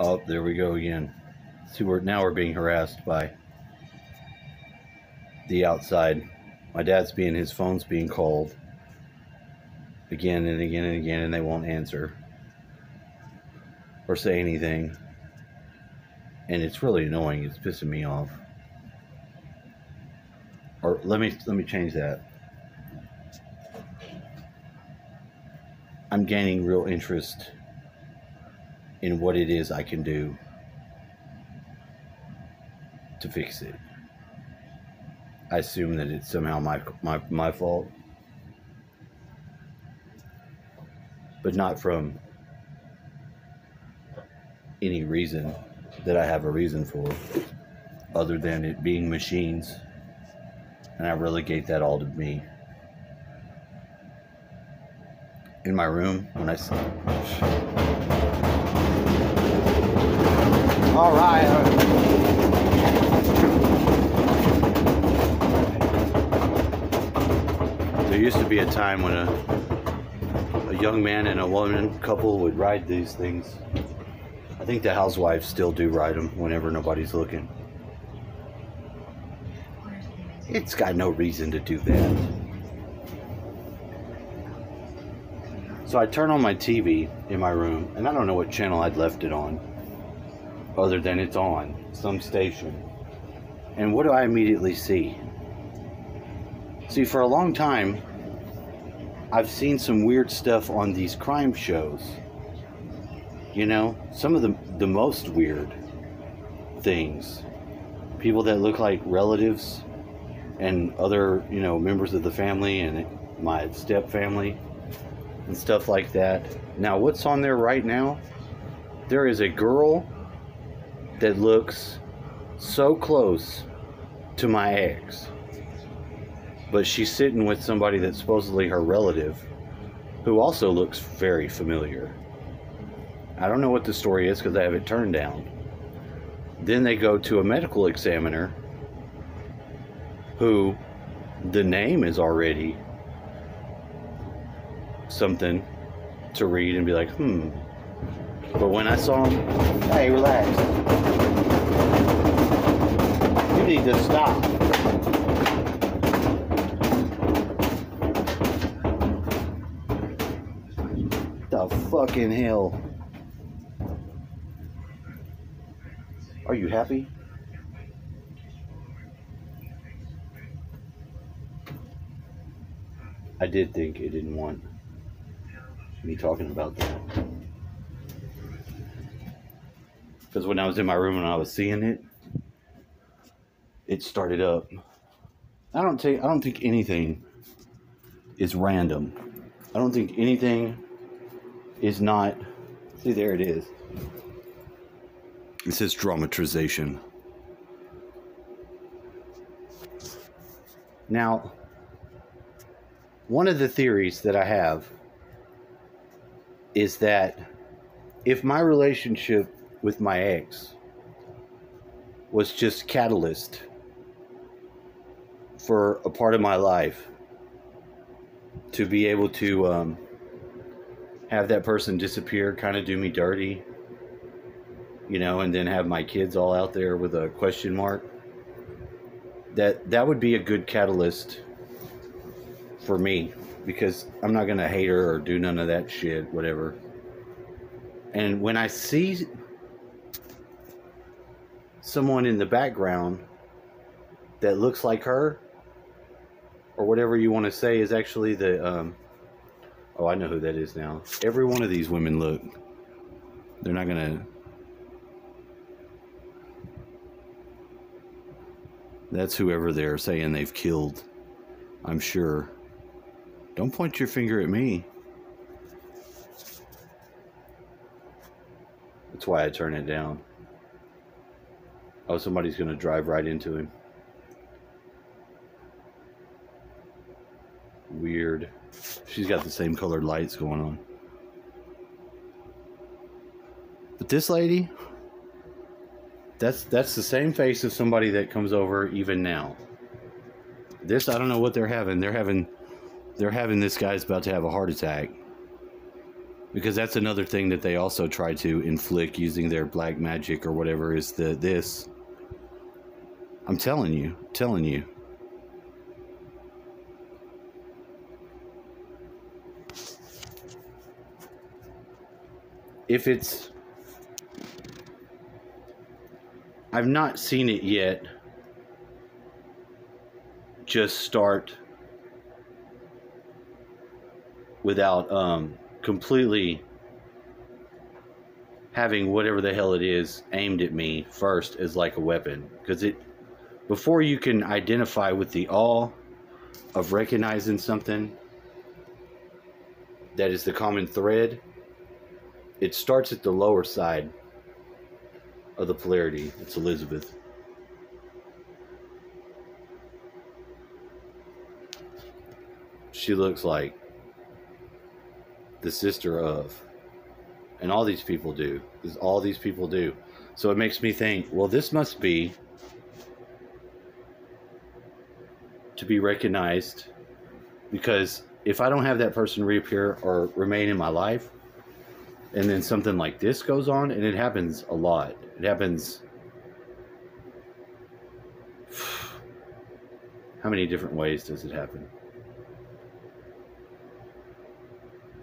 Oh, there we go again. See, we're being harassed by the outside. My dad's his phone's being called again and again and again, and they won't answer or say anything. And it's really annoying. It's pissing me off. Or let me change that. I'm gaining real interest in what it is I can do to fix it. I assume that it's somehow my fault, but not from any reason that I have a reason for, other than it being machines, and I relegate that all to me. In my room, when I sleep. All right. There used to be a time when a young man and a woman couple would ride these things. I think the housewives still do ride them whenever nobody's looking. It's got no reason to do that. So I turn on my TV in my room, and I don't know what channel I'd left it on, other than it's on some station. And what do I immediately see? See, for a long time, I've seen some weird stuff on these crime shows. You know, some of the most weird things. People that look like relatives and other, members of the family and my step family and stuff like that. Now, what's on there right now? There is a girl that looks so close to my ex, but she's sitting with somebody that's supposedly her relative, who also looks very familiar. I don't know what the story is because I have it turned down. Then they go to a medical examiner who the name is already something to read and be like, But when I saw him, hey, relax. You need to stop. The fucking hell. Are you happy? I did think it didn't want me talking about that. Because when I was in my room and I was seeing it, it started up. I don't think anything is random. I don't think anything is not. See, there it is. It says dramatization. Now, one of the theories that I have is that if my relationship with my ex was just catalyst for a part of my life to be able to have that person disappear, kind of do me dirty, and then have my kids all out there with a question mark, that would be a good catalyst for me, because I'm not going to hate her or do none of that shit, whatever. And when I see someone in the background that looks like her, or whatever you want to say is actually the, oh, I know who that is now. Every one of these women look, they're not going to, that's whoever they're saying they've killed, I'm sure. Don't point your finger at me. That's why I turn it down. Oh, somebody's going to drive right into him. Weird. She's got the same colored lights going on. But this lady, that's the same face of somebody that comes over even now. This, I don't know what they're having. They're having this guy's about to have a heart attack. Because that's another thing that they also try to inflict using their black magic or whatever is this. I'm telling you. If it's... I've not seen it yet just start without completely having whatever the hell it is aimed at me first as like a weapon. Because before you can identify with the awe of recognizing something that is the common thread, it starts at the lower side of the polarity. It's Elizabeth. She looks like the sister of, and all these people do. All these people do. So it makes me think, well, this must be to be recognized, because if I don't have that person reappear or remain in my life, and then something like this goes on, and it happens a lot. It happens... How many different ways does it happen?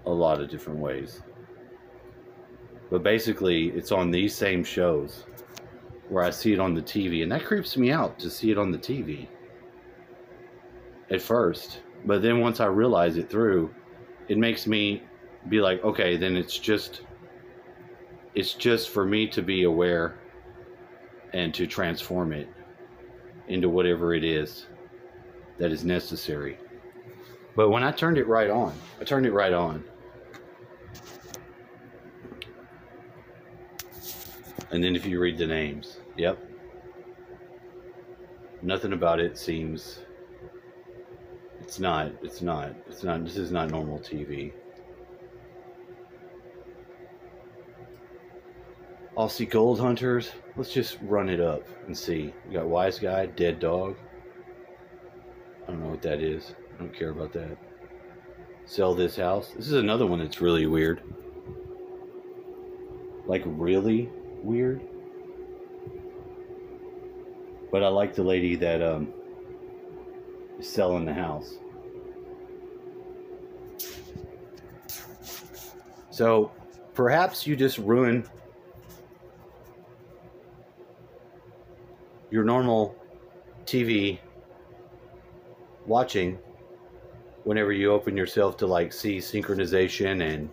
A lot of different ways. But basically, it's on these same shows where I see it on the TV, and that creeps me out to see it on the TV at first. But then once I realize it through, it makes me be like, okay, then it's just for me to be aware and to transform it into whatever it is that is necessary. But when I turned it right on, and then if you read the names, yep, nothing about it seems, it's not, this is not normal TV. Aussie Gold Hunters. Let's just run it up and see. We got Wise Guy, Dead Dog. I don't know what that is. I don't care about that. Sell This House. This is another one that's really weird. Like, really weird. But I like the lady that is selling the house. So perhaps you just ruin your normal TV watching whenever you open yourself to like see synchronization and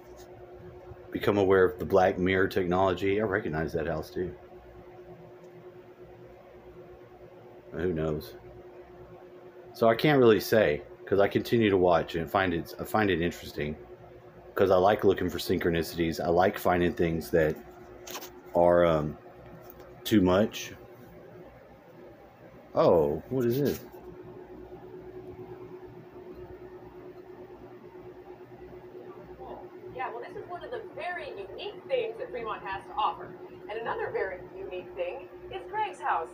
become aware of the Black Mirror technology. I recognize that house too. Who knows? So I can't really say, because I continue to watch and I find it interesting, because I like looking for synchronicities. I like finding things that are too much. Oh, what is this? Yeah, well, this is one of the very unique things that Fremont has to offer. And another very unique thing is Greg's house.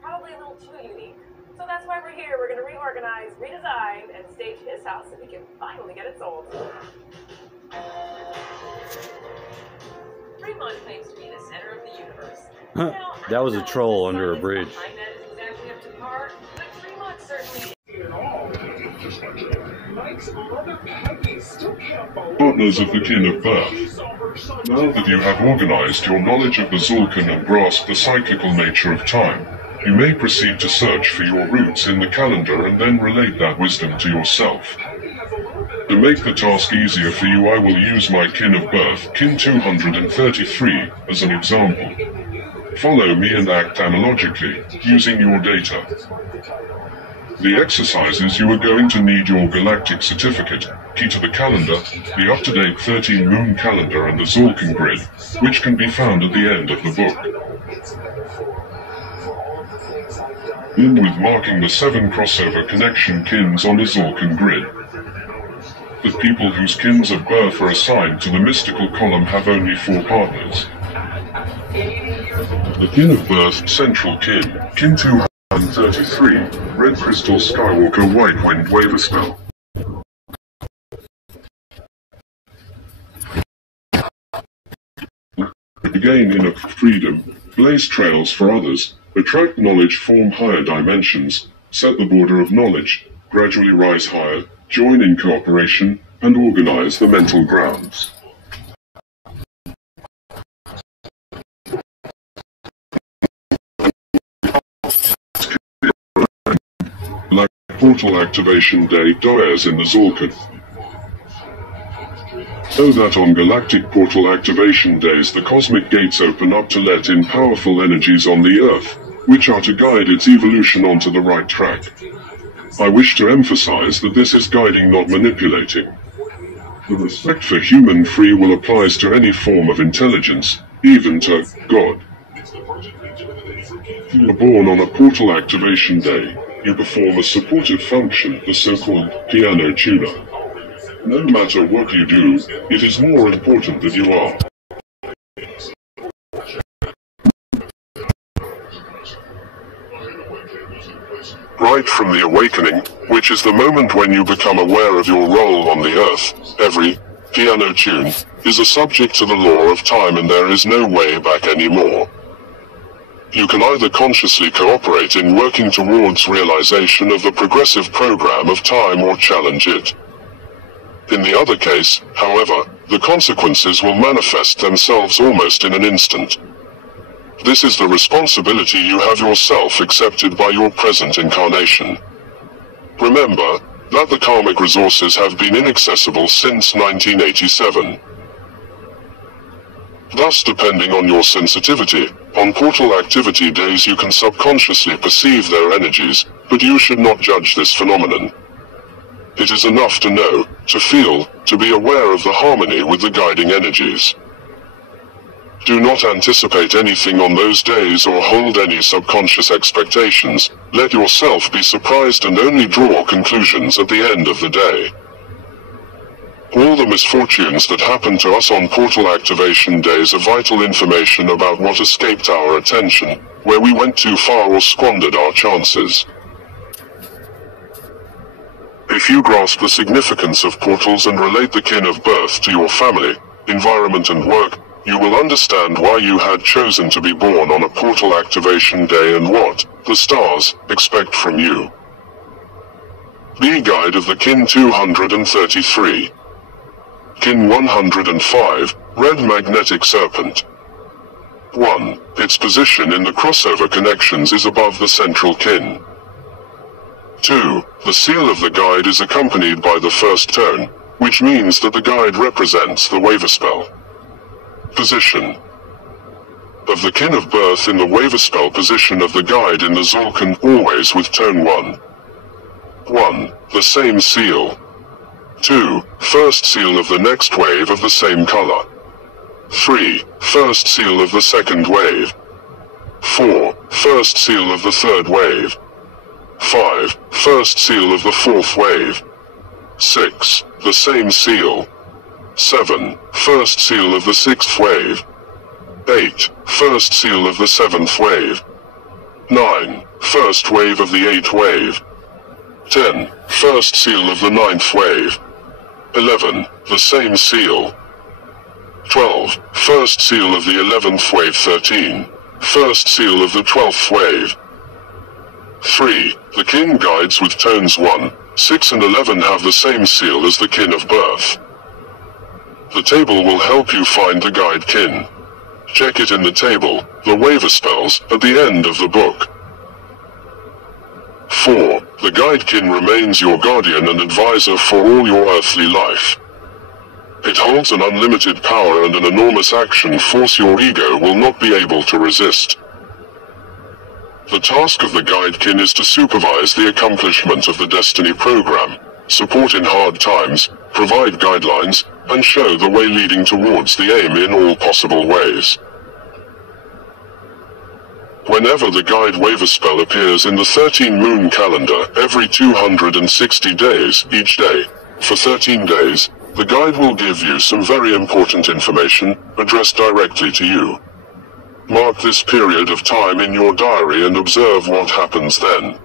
Probably a little too unique. So that's why we're here. We're going to reorganize, redesign, and stage his house so we can finally get it sold. Fremont claims to be the center of the universe. Now, that was a troll under a bridge. Exactly up to par, but Fremont certainly Partners of the Kin of Birth. Now that you have organized your knowledge of the Zulkan and grasped the cyclical nature of time, you may proceed to search for your roots in the calendar and then relate that wisdom to yourself. To make the task easier for you, I will use my Kin of Birth, Kin 233, as an example. Follow me and act analogically, using your data. The exercises, you are going to need your galactic certificate, key to the calendar, the up-to-date 13 moon calendar, and the Zulkan grid, which can be found at the end of the book. In with marking the 7 crossover connection kins on the Zulkan grid. The people whose kins of birth are assigned to the mystical column have only 4 partners. The Kin of Birth Central Kin, Kin 233, Red Crystal Skywalker White Wind Waver Spell. gain inner freedom, blaze trails for others, attract knowledge, form higher dimensions, set the border of knowledge, gradually rise higher, join in cooperation, and organize the mental grounds. Like Portal Activation Day dares in the Zolkin. So that on Galactic Portal Activation Days the cosmic gates open up to let in powerful energies on the Earth, which are to guide its evolution onto the right track. I wish to emphasize that this is guiding, not manipulating. The respect for human free will applies to any form of intelligence, even to God. If you are born on a Portal Activation Day, you perform a supportive function, the so-called piano tuner. No matter what you do, it is more important that you are. Right from the awakening, which is the moment when you become aware of your role on the Earth, every piano tune is a subject to the law of time, and there is no way back anymore. You can either consciously cooperate in working towards realization of the progressive program of time or challenge it. In the other case, however, the consequences will manifest themselves almost in an instant. This is the responsibility you have yourself accepted by your present incarnation. Remember that the karmic resources have been inaccessible since 1987. Thus, depending on your sensitivity, on portal activity days you can subconsciously perceive their energies, but you should not judge this phenomenon. It is enough to know, to feel, to be aware of the harmony with the guiding energies. Do not anticipate anything on those days or hold any subconscious expectations. Let yourself be surprised and only draw conclusions at the end of the day. All the misfortunes that happen to us on portal activation days are vital information about what escaped our attention, where we went too far or squandered our chances. If you grasp the significance of portals and relate the kin of birth to your family, environment and work, you will understand why you had chosen to be born on a portal activation day and what the stars expect from you. Be guide of the kin 233. Kin 105, Red Magnetic Serpent. 1. Its position in the crossover connections is above the central kin. 2. The seal of the guide is accompanied by the first tone, which means that the guide represents the waiver spell. Position of the kin of birth in the waiver spell position of the guide in the Zolkin, always with tone 1. 1. The same seal. 2. First seal of the next wave of the same color. 3. First seal of the second wave. 4. First seal of the third wave. 5. First seal of the fourth wave. 6. The same seal. 7. First seal of the sixth wave. 8. First seal of the seventh wave. 9. First wave of the eighth wave. 10. First seal of the ninth wave. 11. The same seal. 12. First seal of the 11th wave. 13. First seal of the 12th wave. 3. The kin guides with tones 1, 6 and 11 have the same seal as the kin of birth. The table will help you find the guide kin. Check it in the table, the waiver spells, at the end of the book. 4. The guide kin remains your guardian and advisor for all your earthly life. It holds an unlimited power and an enormous action force your ego will not be able to resist. The task of the guide kin is to supervise the accomplishment of the destiny program, support in hard times, provide guidelines, and show the way leading towards the aim in all possible ways. Whenever the guide waiver spell appears in the 13-moon calendar every 260 days, each day, for 13 days, the guide will give you some very important information, addressed directly to you. Mark this period of time in your diary and observe what happens then.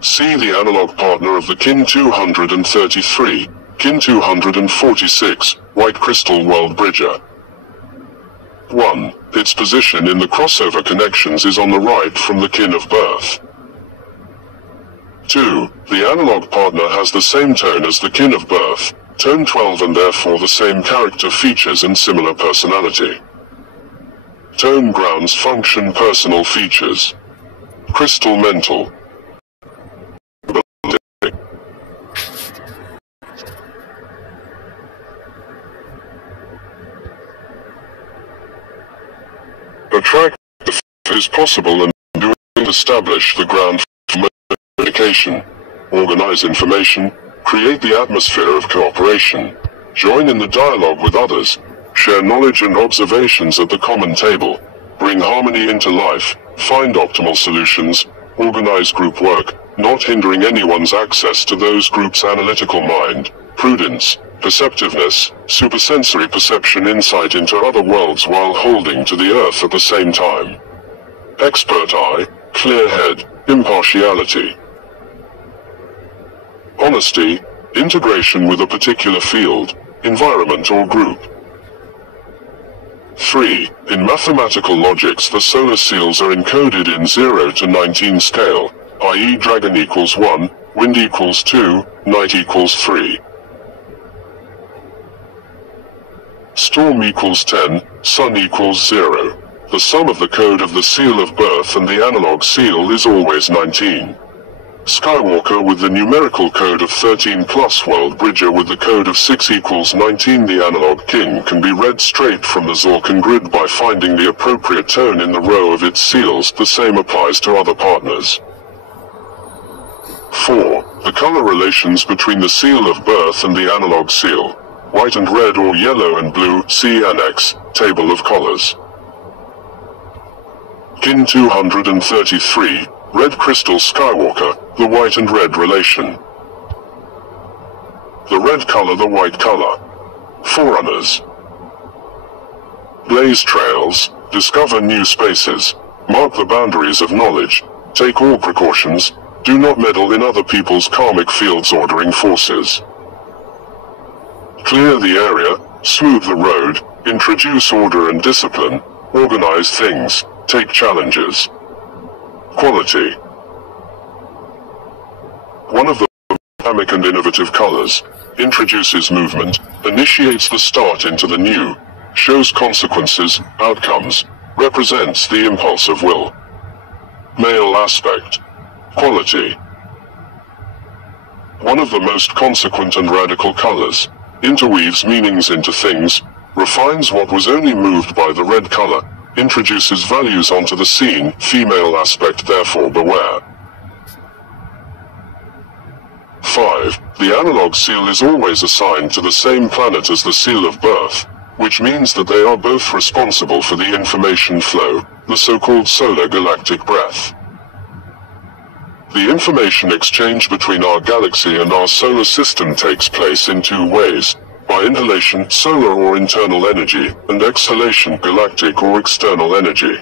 See the analog partner of the kin 233, kin 246, White Crystal World Bridger. 1. Its position in the crossover connections is on the right from the kin of birth. 2. The analog partner has the same tone as the kin of birth, tone 12, and therefore the same character features and similar personality. Tone grounds function personal features. Crystal mental. Attract is possible and doing establish the ground for communication, organize information, create the atmosphere of cooperation, join in the dialogue with others, share knowledge and observations at the common table, bring harmony into life, find optimal solutions, organize group work, not hindering anyone's access to those groups' analytical mind, prudence, perceptiveness, supersensory perception, insight into other worlds while holding to the earth at the same time. Expert eye, clear head, impartiality. Honesty, integration with a particular field, environment or group. 3. In mathematical logics, the solar seals are encoded in 0 to 19 scale, i.e. dragon equals 1, wind equals 2, night equals 3. Storm equals 10, sun equals 0. The sum of the code of the seal of birth and the analog seal is always 19. Skywalker with the numerical code of 13 plus World Bridger with the code of 6 equals 19. The analog king can be read straight from the Zorkan grid by finding the appropriate tone in the row of its seals. The same applies to other partners. 4. The color relations between the seal of birth and the analog seal. White and red or yellow and blue, see Annex, Table of Colors. Kin 233, Red Crystal Skywalker, the white and red relation. The red color, the white color. Forerunners. Blaze trails, discover new spaces, mark the boundaries of knowledge, take all precautions, do not meddle in other people's karmic fields ordering forces. Clear the area, smooth the road, introduce order and discipline, organize things, take challenges. Quality. One of the dynamic and innovative colors, introduces movement, initiates the start into the new, shows consequences, outcomes, represents the impulse of will. Male aspect. Quality. One of the most consequent and radical colors, interweaves meanings into things, refines what was only moved by the red color, introduces values onto the scene, female aspect, therefore beware. 5. The analog seal is always assigned to the same planet as the seal of birth, which means that they are both responsible for the information flow, the so-called solar galactic breath. The information exchange between our galaxy and our solar system takes place in two ways, by inhalation, solar or internal energy, and exhalation, galactic or external energy.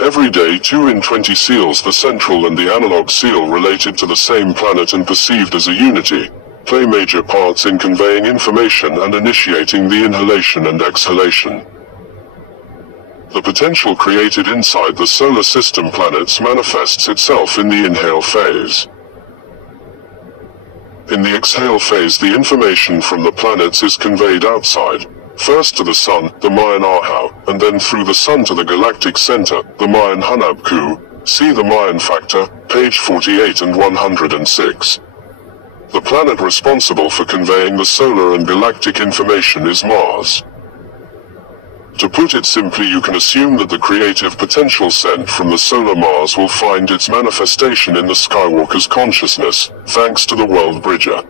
Every day 2 in 20 seals, the central and the analog seal related to the same planet and perceived as a unity, play major parts in conveying information and initiating the inhalation and exhalation. The potential created inside the solar system planets manifests itself in the inhale phase. In the exhale phase, the information from the planets is conveyed outside, first to the sun, the Mayan Ahau, and then through the sun to the galactic center, the Mayan Hanabku. See the Mayan factor, page 48 and 106. The planet responsible for conveying the solar and galactic information is Mars. To put it simply, you can assume that the creative potential sent from the solar Mars will find its manifestation in the Skywalker's consciousness, thanks to the World Bridger.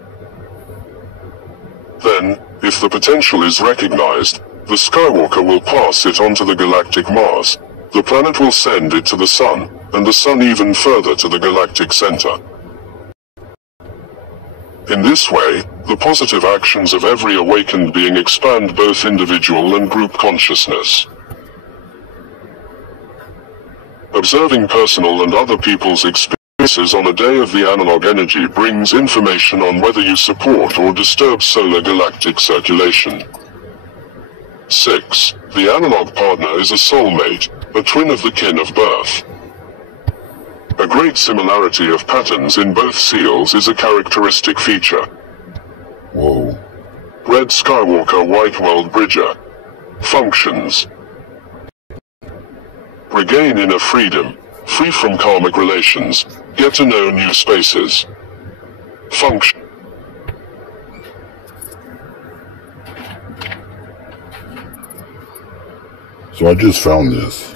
Then, if the potential is recognized, the Skywalker will pass it on to the galactic Mars, the planet will send it to the Sun, and the Sun even further to the galactic center. In this way, the positive actions of every awakened being expand both individual and group consciousness. Observing personal and other people's experiences on a day of the analog energy brings information on whether you support or disturb solar galactic circulation. 6. The analog partner is a soulmate, a twin of the kin of birth. A great similarity of patterns in both seals is a characteristic feature. Whoa. Red Skywalker White World Bridger. Functions. Regain inner freedom, free from karmic relations, get to know new spaces. Function. So I just found this,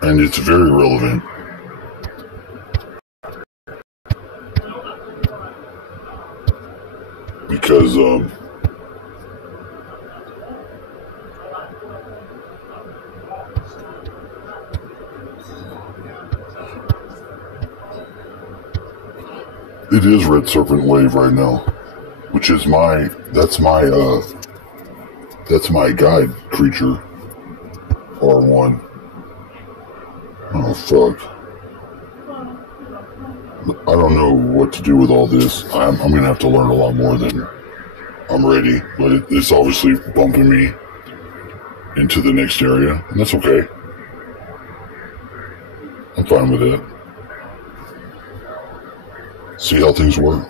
and it's very relevant. Because, it is Red Serpent Wave right now, which is that's my guide creature, R1. Oh, fuck. I don't know what to do with all this. I'm going to have to learn a lot more than I'm ready, but it's obviously bumping me into the next area, and that's okay. I'm fine with it. See how things work.